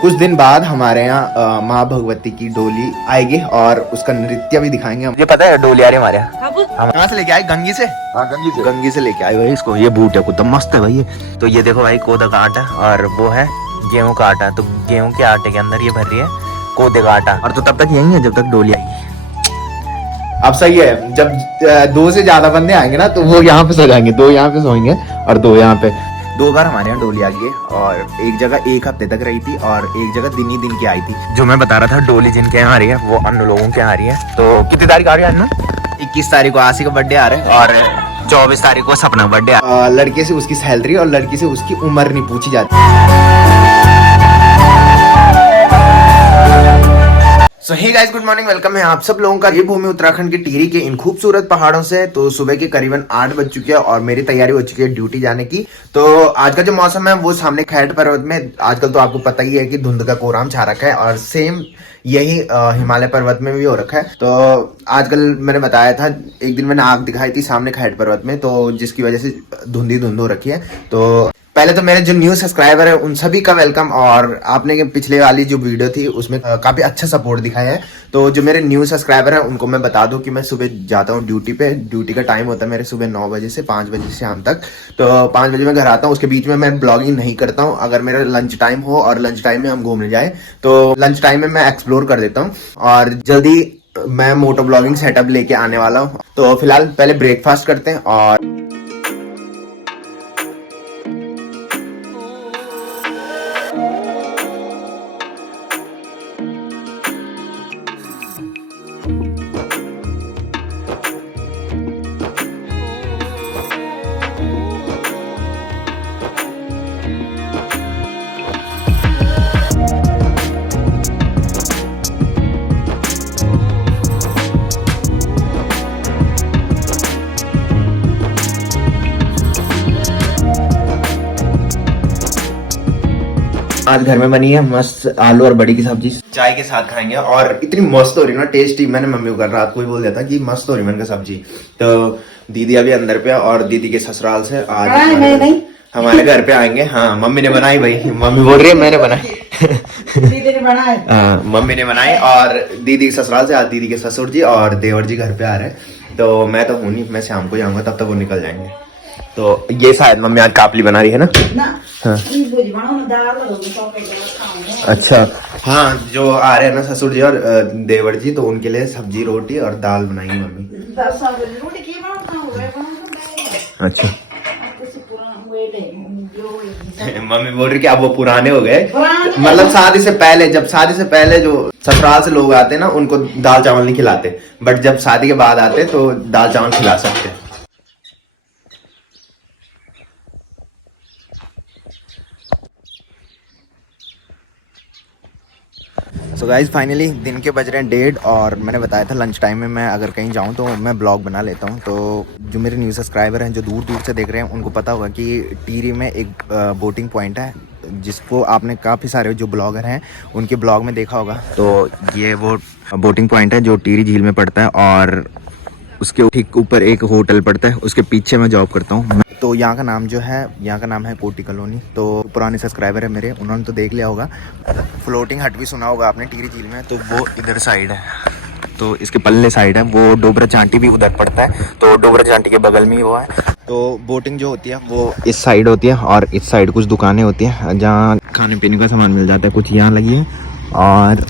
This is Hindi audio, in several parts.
कुछ दिन बाद हमारे यहाँ माँ भगवती की डोली आएगी और उसका नृत्य भी दिखाएंगे। मुझे पता है डोली आ रही है हमारे यहाँ। हम कहाँ से लेके आए? गंगी से। हाँ गंगी से लेके आए भाई इसको। ये बूट है कुछ मस्त है भाई ये। तो ये देखो भाई कोदा का आटा और वो है गेहूं का आटा। तो गेहूं के आटे के अंदर ये भर रही है कोदे का आटा। और तो तब तक यही है जब तक डोली आएगी। अब सही है, जब 2 से ज्यादा बंदे आएंगे ना तो वो यहाँ पे सो जाएंगे, 2 यहाँ पे सोएंगे और 2 यहाँ पे। 2 बार हमारे यहाँ डोली आ गई और एक जगह 1 हफ्ते तक रही थी और एक जगह दिन ही दिन की आई थी। जो मैं बता रहा था डोली जिनके यहाँ आ रही है वो अन्य लोगों के यहाँ आ रही है। तो कितनी तारीख आ रही है अन्नू? 21 तारीख को आशी का बर्थडे आ रहा है और 24 तारीख को सपना बर्थडे। लड़के से उसकी सैलरी और लड़की से उसकी उम्र नहीं पूछी जाती। So hey guys, good morning, welcome है आप सब लोगों का ये भूमि उत्तराखंड के टिहरी के इन खूबसूरत पहाड़ों से। तो सुबह के करीबन 8 बज चुके हैं और मेरी तैयारी हो चुकी है ड्यूटी जाने की। तो आज का जो मौसम है वो सामने खैट पर्वत में आजकल तो आपको पता ही है कि धुंध का कोहराम छा रखा है और सेम यही हिमालय पर्वत में भी हो रखा है। तो आजकल मैंने बताया था, एक दिन मैंने आग दिखाई थी सामने खैट पर्वत में, तो जिसकी वजह से धुंधी धुंध हो रखी है। तो पहले तो मेरे जो न्यू सब्सक्राइबर है उन सभी का वेलकम। और आपने पिछले वाली जो वीडियो थी उसमें काफी अच्छा सपोर्ट दिखाया है। तो जो मेरे न्यू सब्सक्राइबर है उनको मैं बता दूं कि मैं सुबह जाता हूं ड्यूटी पे। ड्यूटी का टाइम होता है मेरे सुबह 9 बजे से 5 बजे शाम तक। तो 5 बजे मैं घर आता हूं, उसके बीच में मैं ब्लॉगिंग नहीं करता हूं। अगर मेरा लंच टाइम हो और लंच टाइम में हम घूमने जाए तो लंच टाइम में मैं एक्सप्लोर कर देता हूँ और जल्दी मैं मोटो ब्लॉगिंग सेटअप लेके आने वाला हूँ। तो फिलहाल पहले ब्रेकफास्ट करते हैं और आज घर में बनी है मस्त आलू और बड़ी की सब्जी, चाय के साथ खाएंगे। और इतनी मस्त हो रही है ना, टेस्टी। मैंने मम्मी को कल रात को ही बोल दिया था कि मस्त हो रही है मैंने सब्जी। तो दीदी अभी अंदर पे और दीदी के ससुराल से आज हमारे घर पे आएंगे। हाँ मम्मी ने बनाई भाई, मम्मी बोल रही है मैंने बनाई। दीदी ने बनाए। हाँ मम्मी ने बनाई और दीदी के ससुराल से आज दीदी के ससुर जी और देवर जी घर पे आ रहे हैं। तो मैं तो हूँ नहीं, मैं शाम को जाऊंगा, तब तक वो निकल जाएंगे। तो ये शायद मम्मी आज कापली बना रही है ना? हाँ। अच्छा हाँ, जो आ रहे हैं ना ससुर जी और देवर जी, तो उनके लिए सब्जी रोटी और दाल बनाएंगी मम्मी। अच्छा मम्मी बोल रही कि अब वो पुराने हो गए, मतलब शादी से पहले, जब शादी से पहले जो ससुराल से लोग आते ना उनको दाल चावल नहीं खिलाते, बट जब शादी के बाद आते तो दाल चावल खिला सकते। सो गाइज फाइनली दिन के बज रहे हैं 1:30 और मैंने बताया था लंच टाइम में मैं अगर कहीं जाऊं तो मैं ब्लॉग बना लेता हूं। तो जो मेरे न्यू सब्सक्राइबर हैं जो दूर दूर से देख रहे हैं उनको पता होगा कि टिहरी में एक बोटिंग पॉइंट है जिसको आपने काफ़ी सारे जो ब्लॉगर हैं उनके ब्लॉग में देखा होगा। तो ये वो बोटिंग पॉइंट है जो टिहरी झील में पड़ता है और उसके ठीक ऊपर एक होटल पड़ता है, उसके पीछे मैं जॉब करता हूँ। तो यहाँ का नाम जो है, यहाँ का नाम है कोटी कॉलोनी। तो पुराने सब्सक्राइबर है मेरे, उन्होंने तो देख लिया होगा। फ्लोटिंग हट भी सुना होगा आपने टिहरी झील में, तो वो इधर साइड है। तो इसके पल्ले साइड है वो डोबरा चांटी भी उधर पड़ता है, तो डोबरा चांटी के बगल में ही वो है। तो बोटिंग जो होती है वो इस साइड होती है और इस साइड कुछ दुकानें होती हैं जहाँ खाने पीने का सामान मिल जाता है। कुछ यहाँ लगी है और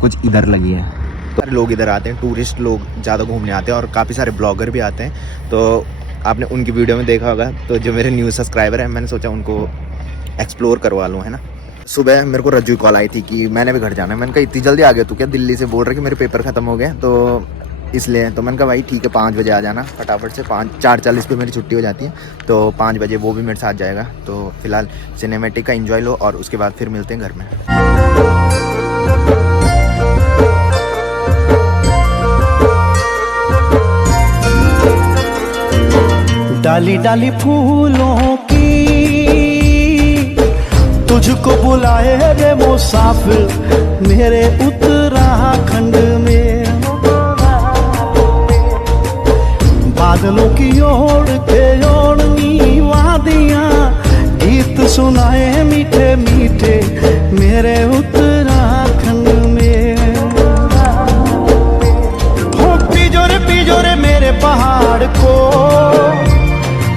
कुछ इधर लगी है। तो लोग इधर आते हैं, टूरिस्ट लोग ज़्यादा घूमने आते हैं और काफ़ी सारे ब्लॉगर भी आते हैं। तो आपने उनकी वीडियो में देखा होगा। तो जो मेरे न्यू सब्सक्राइबर हैं मैंने सोचा उनको एक्सप्लोर करवा लूँ, है ना। सुबह मेरे को रज्जू कॉल आई थी कि मैंने भी घर जाना है। मैंने कहा इतनी जल्दी आ गया तू क्या? दिल्ली से बोल रहा कि मेरे पेपर ख़त्म हो गए तो इसलिए। तो मैंने कहा भाई ठीक है 5 बजे आ जाना फटाफट से, 4:40 पे मेरी छुट्टी हो जाती है। तो 5 बजे वो भी मेरे साथ जाएगा। तो फिलहाल सिनेमेटिक का एंजॉय लो और उसके बाद फिर मिलते हैं घर में। डाली डाली फूलों की तुझको बुलाए रे मुसाफिर मेरे उत्तराखंड में। बादलों की ओर के ओढ़नी वादियां गीत सुनाए मीठे मीठे मेरे उत्तराखंड में। हो पिजोरे मेरे पहाड़ को,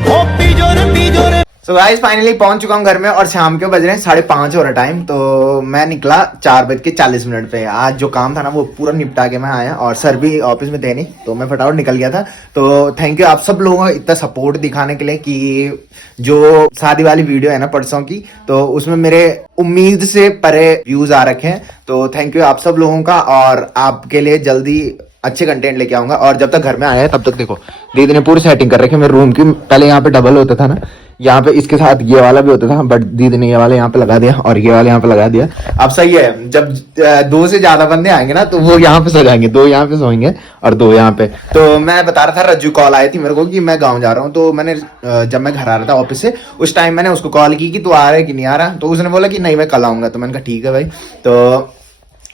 हो पिजोरे। सो गाइस फाइनली पहुंच चुका हूँ घर में और शाम के बज रहे हैं 5:30 हो रहा टाइम। तो मैं निकला 4:40 पे। आज जो काम था ना वो पूरा निपटा के मैं आया और सर भी ऑफिस में थे नहीं, तो मैं फटाफट निकल गया था। तो थैंक यू आप सब लोगों का इतना सपोर्ट दिखाने के लिए कि जो शादी वाली वीडियो है ना परसों की, तो उसमें मेरे उम्मीद से परे व्यूज आ रखे हैं। तो थैंक यू आप सब लोगों का, और आपके लिए जल्दी अच्छे कंटेंट लेके आऊंगा। और जब तक घर में आया है तब तक देखो दीदी ने पूरी सेटिंग कर रखी है मेरे रूम की। पहले यहाँ पे डबल होता था ना, यहाँ पे इसके साथ ये वाला भी होता था, बट दीदी ने ये वाला यहाँ पे लगा दिया और ये वाला यहाँ पे लगा दिया। अब सही है, जब 2 से ज्यादा बंदे आएंगे ना तो वो यहाँ पे सो जाएंगे, 2 यहाँ पे सोएंगे और 2 यहाँ पे। तो मैं बता रहा था, रज्जू कॉल आई थी मेरे को कि मैं गाँव जा रहा हूँ। तो मैंने जब मैं घर आ रहा था ऑफिस से उस टाइम मैंने उसको कॉल की कि तू आ रहा है कि नहीं आ रहा। तो उसने बोला कि नहीं मैं कल आऊंगा। तो मैंने कहा ठीक है भाई। तो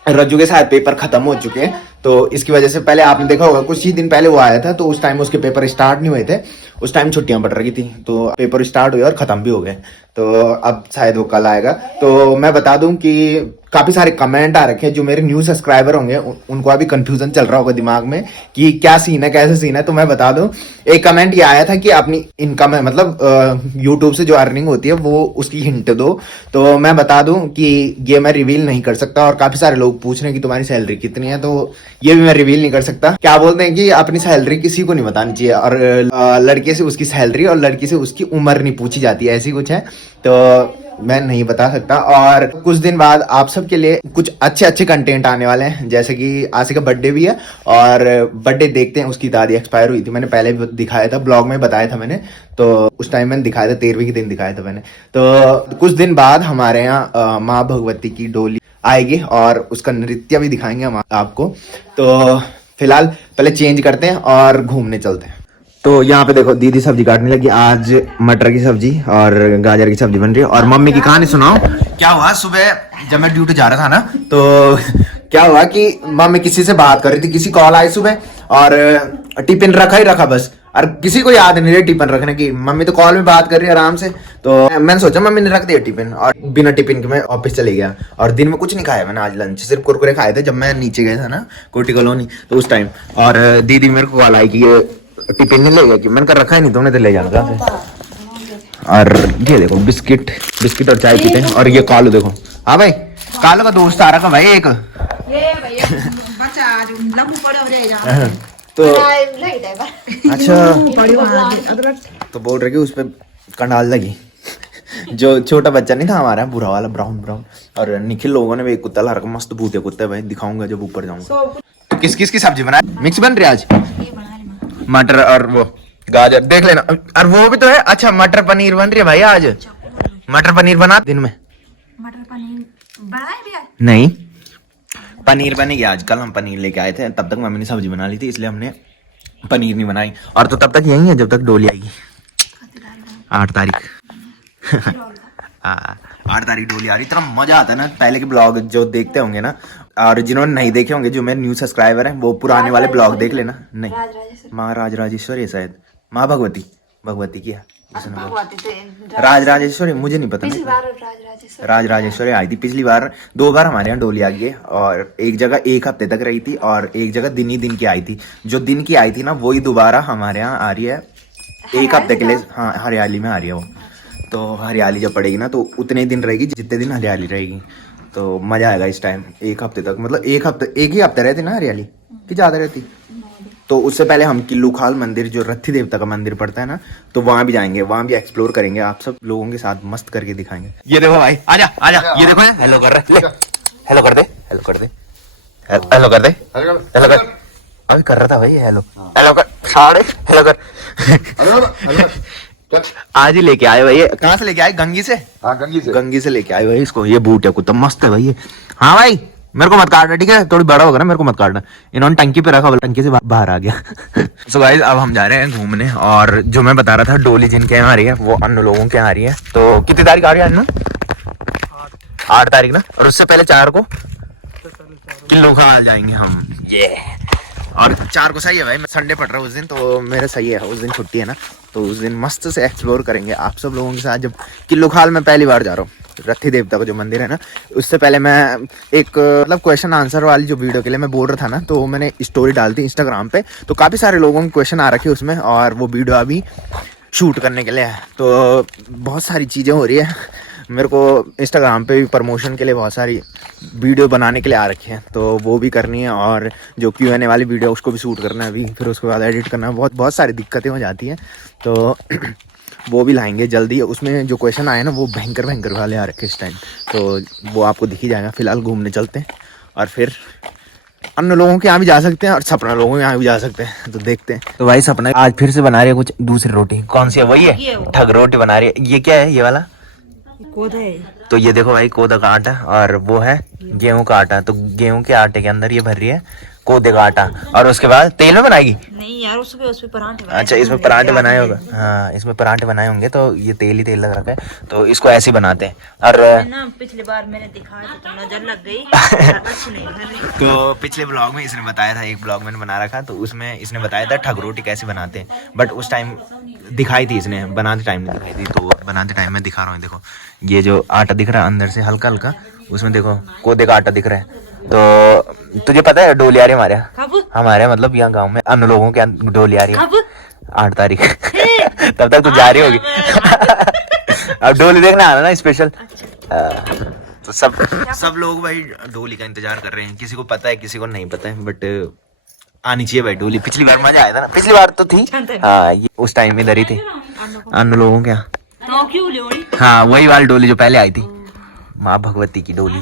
रज्जू के साथ पेपर खत्म हो चुके हैं, तो इसकी वजह से पहले आपने देखा होगा कुछ ही दिन पहले वो आया था, तो उस टाइम उसके पेपर स्टार्ट नहीं हुए थे, उस टाइम छुट्टियां पड़ रही थी। तो पेपर स्टार्ट हुए और खत्म भी हो गए, तो अब शायद वो कल आएगा। तो मैं बता दूं कि काफी सारे कमेंट आ रखे हैं। जो मेरे न्यू सब्सक्राइबर होंगे उनको अभी कंफ्यूजन चल रहा होगा दिमाग में कि क्या सीन है, कैसे सीन है। तो मैं बता दूं, एक कमेंट ये आया था कि अपनी इनकम है, मतलब यूट्यूब से जो अर्निंग होती है वो उसकी हिंट दो। तो मैं बता दूं कि ये मैं रिवील नहीं कर सकता, और काफी सारे लोग पूछ रहे हैं कि तुम्हारी सैलरी कितनी है, तो ये भी मैं रिवील नहीं कर सकता। क्या बोलते हैं कि अपनी सैलरी किसी को नहीं बतानी चाहिए, और लड़के से उसकी सैलरी और लड़की से उसकी उम्र नहीं पूछी जाती है, ऐसी कुछ है। तो मैं नहीं बता सकता। और कुछ दिन बाद आप सबके लिए कुछ अच्छे अच्छे कंटेंट आने वाले हैं, जैसे कि आशी का बर्थडे भी है, और बर्थडे देखते हैं। उसकी दादी एक्सपायर हुई थी, मैंने पहले भी दिखाया था, ब्लॉग में बताया था मैंने। तो उस टाइम मैंने दिखाया था, 13वें के दिन दिखाया था मैंने। तो कुछ दिन बाद हमारे यहाँ माँ भगवती की डोली आएगी और उसका नृत्य भी दिखाएंगे हम आपको। तो फिलहाल पहले चेंज करते हैं और घूमने चलते हैं। तो यहाँ पे देखो दीदी सब्जी काटने लगी। आज मटर की सब्जी और गाजर की सब्जी बन रही है। और मम्मी की कहानी सुनाओ, क्या हुआ सुबह जब मैं ड्यूटी जा रहा था ना, तो क्या हुआ कि मम्मी किसी से बात कर रही थी, किसी कॉल आई सुबह और टिफिन रखा ही रखा बस, और किसी को याद नहीं रही टिफिन रखने की। मम्मी तो कॉल में बात कर रही है आराम से। तो मैंने सोचा मम्मी ने रख दिया टिफिन, और बिना टिफिन के मैं ऑफिस चले गया। और दिन में कुछ नहीं खाया मैंने आज लंच, सिर्फ कुरकुरे खाए थे जब मैं नीचे गया था ना कोटी कॉलोनी, तो उस टाइम। और दीदी मेरे को कॉल आई कि ये टिफिन नहीं ले गया, कि मैंने कर रखा ही नहीं, तुमने तो ले जाना था। और ये देखो बिस्किट और चाय पीते हैं। और ये कालू देखो, हाँ भाई कालू का दोस्त आ रखा भाई एक, ये भैया बच्चा आज लम्बू पड़े हो जाए तो अच्छा अच्छा तो बोल रहे कि उस पर कंडाल लगी। जो छोटा बच्चा नहीं था हमारा, बुरा वाला ब्राउन। और निखिल लोगों ने भी एक कुत्ता ला रखा, मस्त भूतिया कुत्ता है भाई, दिखाऊंगा जब ऊपर जाऊंगा। तो किस किस की सब्जी बनाई, मिक्स बन रही आज, मटर और वो गाजर, देख लेना। और वो भी तो है, अच्छा मटर पनीर बन रही है भाई आज। मटर पनीर बना दिन में, मटर पनीर बनाए भी आज? नहीं पनीर बनेगी आज। कल हम पनीर लेके आए थे, तब तक मम्मी ने सब्जी बना ली थी, इसलिए हमने पनीर नहीं बनाई। और तो तब तक यही है जब तक डोली आएगी 8 तारीख। हाँ 8 तारीख डोली आ रही। इतना मजा आता है ना, पहले के ब्लॉग जो देखते होंगे ना, और जिन्होंने नहीं देखे होंगे, जो मेरे न्यू सब्सक्राइबर हैं, वो पुराने वाले ब्लॉग देख लेना। नहीं माँ राजराजेश्वरी है शायद, माँ भगवती की है, राजराजेश्वरी मुझे नहीं पता। राजराजेश्वरी आई थी पिछली बार, 2 बार हमारे यहाँ डोली आई है। और एक जगह 1 हफ्ते तक रही थी, और एक जगह दिन की आई थी। जो दिन की आई थी ना वही दोबारा हमारे यहाँ आ रही है 1 हफ्ते के लिए। हाँ हरियाली में आ रही है वो। तो हरियाली जब पड़ेगी ना तो उतने दिन रहेगी जितने दिन हरियाली रहेगी। तो मजा आएगा इस टाइम 1 हफ्ते तक, मतलब 1 ही हफ्ते रहती ना हरियाली कि ज्यादा रहती। तो उससे पहले हम किल्लू खाल मंदिर, जो रथी देवता का मंदिर पड़ता है ना, तो वहां भी जाएंगे, वहां भी एक्सप्लोर करेंगे, आप सब लोगों के साथ मस्त करके दिखाएंगे। ये देखो भाई, आजा ये देखो, हेलो कर रहे, हेलो कर दे, हेलो कर दे, हेलो कर दे, हेलो कर। अभी कर रहा था भाई, हेलो कर, हेलो कर। आज ही लेके आए भाई, कहाँ से लेके आए, गंगी से? हाँ गंगी से लेके आए भाई इसको। ये बूट है कुत्ता मस्त है भाई ये। हाँ भाई मेरे को मत काटना, ठीक है, थोड़ी बड़ा होगा ना, मेरे को मत काटना। इन्होंने टंकी पे रखा, टंकी से बाहर आ गया। सो गाइस अब हम जा रहे हैं घूमने, और जो मैं बता रहा था डोली जिनके यहाँ आ रही है वो अन्य लोगों के यहाँ आ रही है। तो कितनी तारीख आ रही है अन्नू? 8 तारीख ना, और उससे पहले 4 को किल्लू खाल जाएंगे हम। ये और 4 को सही है भाई, संडे पड़ रहा है उस दिन, तो मेरा सही है, उस दिन छुट्टी है ना, तो उस दिन मस्त से एक्सप्लोर करेंगे आप सब लोगों के साथ। जब किलो खाल में पहली बार जा रहा हूँ, रथी देवता का जो मंदिर है ना, उससे पहले मैं एक मतलब क्वेश्चन आंसर वाली जो वीडियो के लिए मैं बोल रहा था ना, तो मैंने स्टोरी डाल दी इंस्टाग्राम पे, तो काफ़ी सारे लोगों के क्वेश्चन आ रखे उसमें, और वो वीडियो अभी शूट करने के लिए है। तो बहुत सारी चीज़ें हो रही है, मेरे को इंस्टाग्राम पे भी प्रमोशन के लिए बहुत सारी वीडियो बनाने के लिए आ रखी है, तो वो भी करनी है, और जो Q&A वाली वीडियो उसको भी शूट करना है अभी, फिर उसके बाद एडिट करना है, बहुत सारी दिक्कतें हो जाती हैं, तो वो भी लाएंगे जल्दी। उसमें जो क्वेश्चन आए ना वो भयंकर वाले आ रखे इस टाइम, तो वो आपको दिख ही जाएगा। फिलहाल घूमने चलते हैं, और फिर अन्य लोगों के यहाँ भी जा सकते हैं, और सपना लोगों के यहाँ भी जा सकते हैं, तो देखते हैं। तो भाई सपना आज फिर से बना रही है कुछ दूसरी रोटी, कौन सी है? वही है, ठग रोटी बना रही है। ये क्या है ये वाला? कोदा है। तो ये देखो भाई, कोदा का आटा, और वो है गेहूं का आटा, तो गेहूं के आटे के अंदर ये भर रही है कोदे का आटा, और उसके बाद तेल में बनाएगी। नहीं यार, उसमें पराठे। अच्छा, इसमें पराठे बनाए होगा, हाँ इसमें पराठे बनाए होंगे, तो ये तेल ही तेल लग रखा है, तो इसको ऐसे ही बनाते हैं। और ना पिछली बार मैंने दिखाया था तो नजर लग गई, अच्छी नहीं है। तो पिछले ब्लॉग में इसने बताया था, एक ब्लॉग मैंने बना रखा, तो उसमें इसने बताया था ठग रोटी कैसे बनाते हैं, बट उस टाइम दिखाई थी इसने, बनाते टाइम नहीं दिखाई थी, तो बनाते टाइम मैं दिखा रहा हूँ। देखो ये जो आटा दिख रहा है अंदर से हल्का हल्का, उसमें देखो कोदे का आटा दिख रहा है। तो तुझे पता है डोली आ रही हमारे मतलब यहाँ गांव में अन्य लोगों के डोली आ रही है 8 तारीख तब तक तू जा रही होगी अब डोली देखना आना ना स्पेशल। तो सब लोग भाई डोली का इंतजार कर रहे हैं, किसी को पता है किसी को नहीं पता है, बट आनी चाहिए भाई डोली। पिछली बार मजा आया था ना, पिछली बार तो थी, हाँ ये उस टाइम इधर ही थी अन्य लोगों के यहाँ। हाँ वही वाली डोली जो पहले आई थी, माँ भगवती की डोली।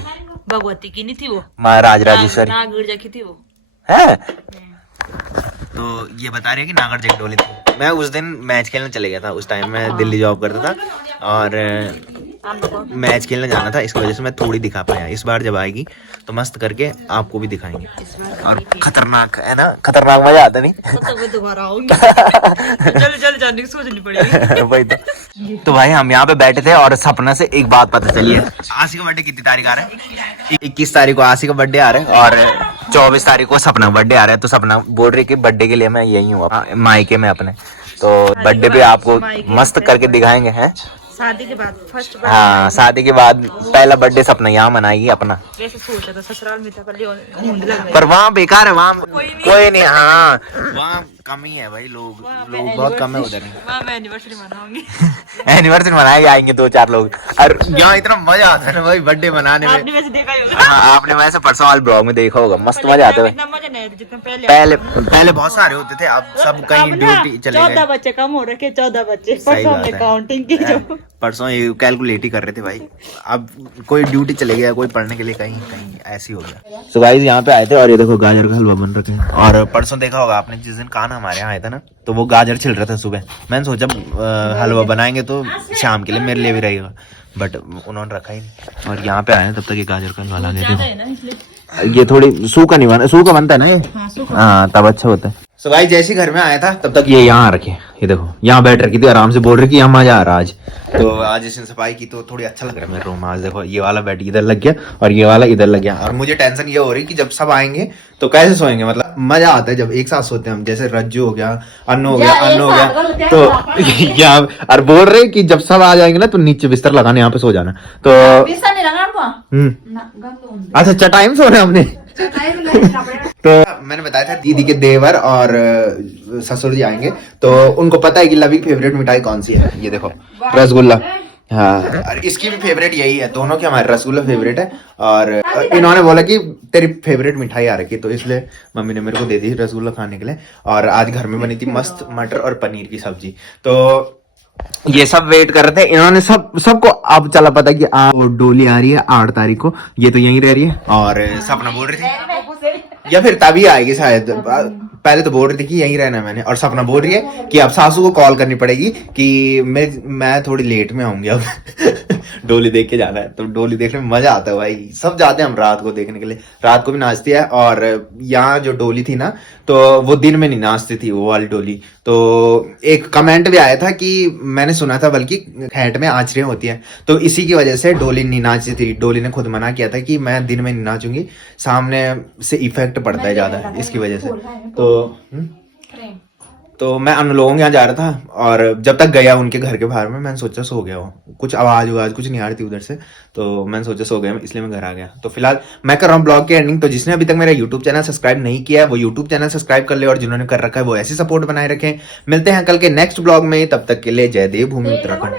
भगवती की नहीं थी वो, माँ राजराजेश्वरी नागुर्जा की थी वो है। तो ये बता रही है कि नागरजा की डोली थी। मैं उस दिन मैच खेलने चले गया था, उस टाइम मैं दिल्ली जॉब करता था, और मैच खेलने जाना था, इस वजह से मैं थोड़ी दिखा पाया। इस बार जब आएगी तो मस्त करके आपको भी दिखाएंगे, और खतरनाक है ना, खतरनाक मजा आता नहीं दोबारा आऊंगी जल्दी जाने की सोचनी पड़ेगी वही तो भाई हम यहाँ पे बैठे थे, और सपना से एक बात पता चली है। आशी का बर्थडे कितनी तारीख आ रहा है? 21 तारीख को आशी का बर्थडे आ रहा है, और 24 तारीख को सपना बर्थडे आ रहा है। तो सपना बोल रही कि बर्थडे के लिए मैं यही हूँ मायके में अपने, तो बर्थडे पे आपको मस्त करके दिखाएंगे हैं शादी के बाद फर्स्ट। हाँ शादी के बाद पहला बर्थडे सपना यहाँ मनाएगी अपना। वैसे सोचा था ससुराल में था, पर वहाँ बेकार है, वहाँ कोई नहीं। हाँ वहाँ कम ही है भाई, लोग बहुत कम है उधर। मैं एनिवर्सरी मनाऊंगी एनिवर्सरी मनाएंगे, आएंगे 2-4 लोग, और यहाँ इतना मजा आता है ना भाई बर्थडे मनाने में। आपने वैसे देखा ही होगा। हाँ आपने वैसे परसों वाले ब्लॉग में देखा होगा, मस्त मजा आता है। इतना मजा नहीं आता जितना पहले बहुत सारे होते थे, अब सब कहीं ड्यूटी चले गए। 14 बच्चे कम हो रखे, 14 बच्चे सही बात है। काउंटिंग की जो परसों ये कैलकुलेट ही कर रहे थे भाई, अब कोई ड्यूटी चले गया, कोई पढ़ने के लिए कहीं ऐसी हो गया। सो गाइस यहाँ पे आए थे, और ये देखो गाजर का हलवा बन रखे हैं। और परसों देखा होगा आपने, जिस दिन कान्हा हमारे यहाँ आया था ना, तो वो गाजर छिल रहा था सुबह। मैंने सोचा हलवा बनाएंगे तो शाम के लिए मेरे लिए भी रहेगा, बट उन्होंने रखा ही नहीं। और यहाँ पे आए तब तक ये गाजर का हलवा ला गए थे। ये थोड़ी सूखा नहीं बना, सूखा बनता है ना ये, हाँ तब अच्छा होता है। सो भाई जैसे घर में आया था तब तक ये यहाँ रखे, ये देखो यहाँ बैठ रखी थी, आराम से बोल रही कि यहाँ मजा आ रहा आज। तो आज इसने सफाई की तो थोड़ी अच्छा लग रहा है मेरे रूम। आज देखो ये वाला बेड इधर लग गया, और ये वाला इधर लग गया, और मुझे टेंशन ये हो रही कि जब सब आएंगे तो कैसे सोएंगे। मतलब मजा आता है जब एक साथ सोते हैं हम, जैसे रज्जू हो गया, अन्न हो गया, तो यहाँ और बोल रहे कि जब सब आ जाएंगे ना तो नीचे बिस्तर लगाने यहाँ पे सो जाना। तो अच्छा चटाई में सो रहे हमने तो मैंने बताया था दीदी के देवर और ससुर जी आएंगे, तो उनको पता है कि लवी की फेवरेट मिठाई कौन सी है। ये देखो रसगुल्ला, हाँ और इसकी भी फेवरेट यही है, दोनों की हमारे रसगुल्ला फेवरेट है। और इन्होंने बोला कि तेरी फेवरेट मिठाई आ रखी, तो इसलिए मम्मी ने मेरे को दे दी रसगुल्ला खाने के लिए। और आज घर में बनी थी मस्त मटर और पनीर की सब्जी। तो ये सब वेट कर रहे थे, इन्होंने सबको अब चला पता कि वो डोली आ रही है 8 तारीख को, ये तो यहीं रह रही है। और सपना बोल रही थी या फिर तभी आएगी शायद, पहले तो बोल रही थी कि यहीं रहना है मैंने, और सपना बोल रही है कि अब सासू को कॉल करनी पड़ेगी कि मैं थोड़ी लेट में आऊंगी अब डोली देख के जाना है। तो डोली देखने में मजा आता है भाई, सब जाते हैं हम रात को देखने के लिए, रात को भी नाचती है। और यहाँ जो डोली थी ना, तो वो दिन में नहीं नाचती थी वो वाली डोली। तो एक कमेंट भी आया था कि मैंने सुना था बल्कि हैट में आंचरें होती हैं, तो इसी की वजह से डोली नहीं नाचती थी। डोली ने खुद मना किया था कि मैं दिन में नहीं नाचूंगी, सामने से इफेक्ट पड़ता है ज्यादा इसकी वजह से। तो मैं अनुलोम यहाँ जा रहा था, और जब तक गया उनके घर के बाहर में, मैंने सोचा सो गया हो, कुछ आवाज कुछ नहीं आ रही थी उधर से, तो मैंने सोचा सो गया, इसलिए मैं घर आ गया। तो फिलहाल मैं कर रहा हूँ ब्लॉग की एंडिंग। तो जिसने अभी तक मेरा यूट्यूब चैनल सब्सक्राइब नहीं किया है वो यूट्यूब चैनल सब्सक्राइब कर ले, और जिन्होंने कर रखा है वो ऐसे सपोर्ट बनाए रखें। मिलते हैं कल के नेक्स्ट ब्लॉग में, तब तक के लिए जय देव भूमि उत्तराखंड।